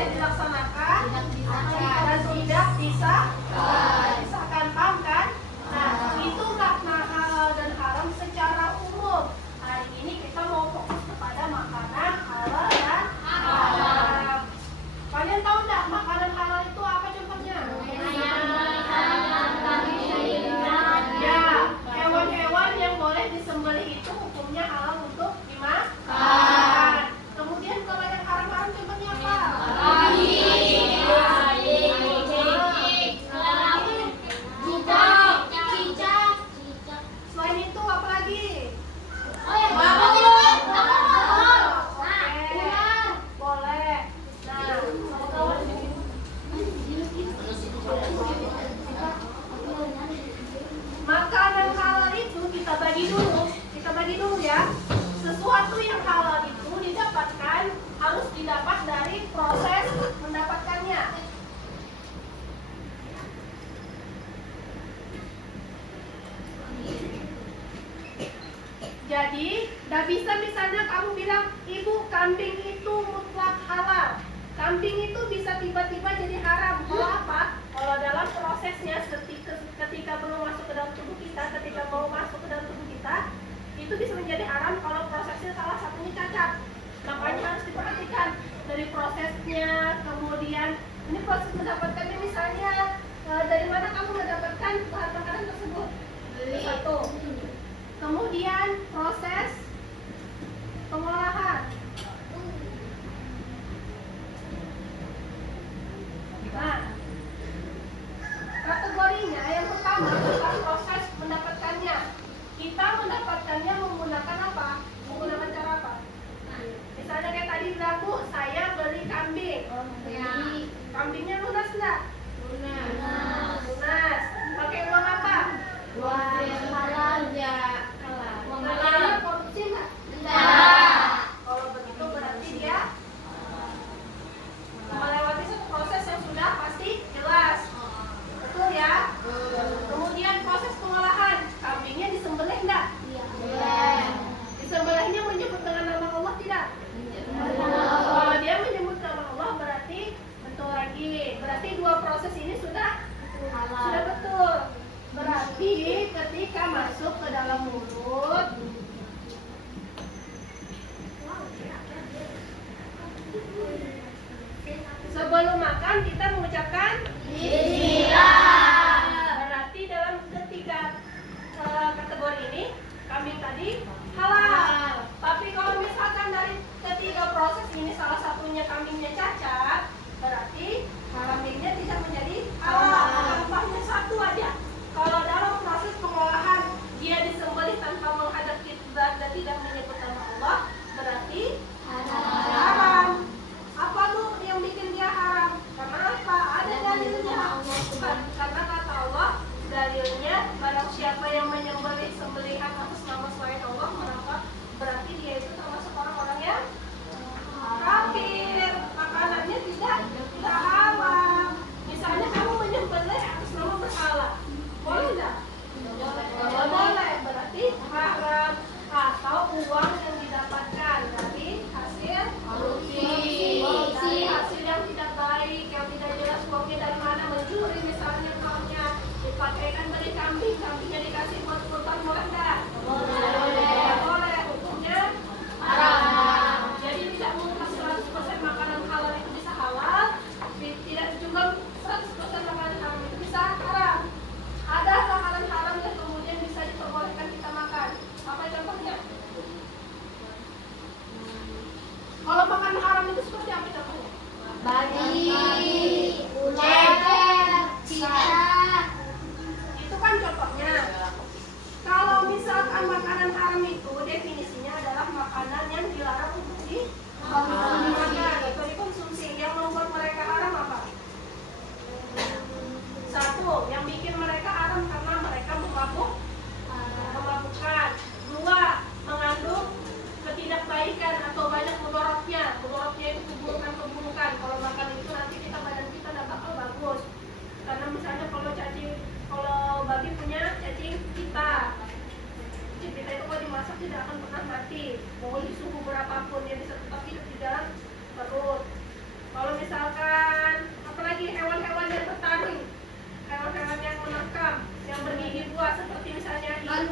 boleh dilaksanakan dan tidak disahkan, paham kan? Nah, itu makna halal dan haram secara umum. Hari ini kita mau fokus kepada makanan halal dan haram. Kalian tahu nggak makanan halal itu apa contohnya? Ya, hewan-hewan yang boleh disembelih itu hukumnya halal untuk dimakan. Kemudian kalau yang haram-haram contohnya apa? Selain itu apa lagi? Boleh. Makanan halal itu kita bagi dulu ya. Sesuatu yang halal itu didapatkan harus didapat dari proses mendapatkannya. Jadi, gak bisa misalnya kamu bilang, ibu kambing itu mutlak halal. Kambing itu bisa tiba-tiba jadi haram. Kalau apa? Kalau dalam prosesnya ketika belum masuk ke dalam tubuh kita, ketika mau masuk ke dalam tubuh kita, itu bisa menjadi haram kalau prosesnya salah satunya cacat. Makanya harus diperhatikan dari prosesnya, kemudian ini proses mendapatkannya misalnya dari mana kamu mendapatkan bahan makanan tersebut? Satu. Kemudian proses pengolahan. Nah, kategorinya yang pertama adalah proses mendapatkannya. Kita mendapatkannya menggunakan apa? Menggunakan cara apa? Misalnya kayak tadi bilang, Bu, saya beli kambing. Kambingnya lunas nggak? Lunas. Pakai uang apa? Uang halal ya. Namanya korupsi nggak? Kalau begitu berarti dia melewati satu proses yang sudah pasti jelas. Betul ya? Kemudian proses pengolahan, kambingnya disembelih nggak? Disembelihnya menyebut dengan nama Allah tidak? Kalau dia menyebut nama Allah berarti betul lagi. Berarti dua proses ini sudah betul. Berarti ketika masuk ke dalam mulut, sebelum makan kita mengucapkan Bismillah. Berarti dalam ketiga kategori ini kambing tadi halal. Tapi kalau misalkan dari ketiga proses ini salah satunya kambingnya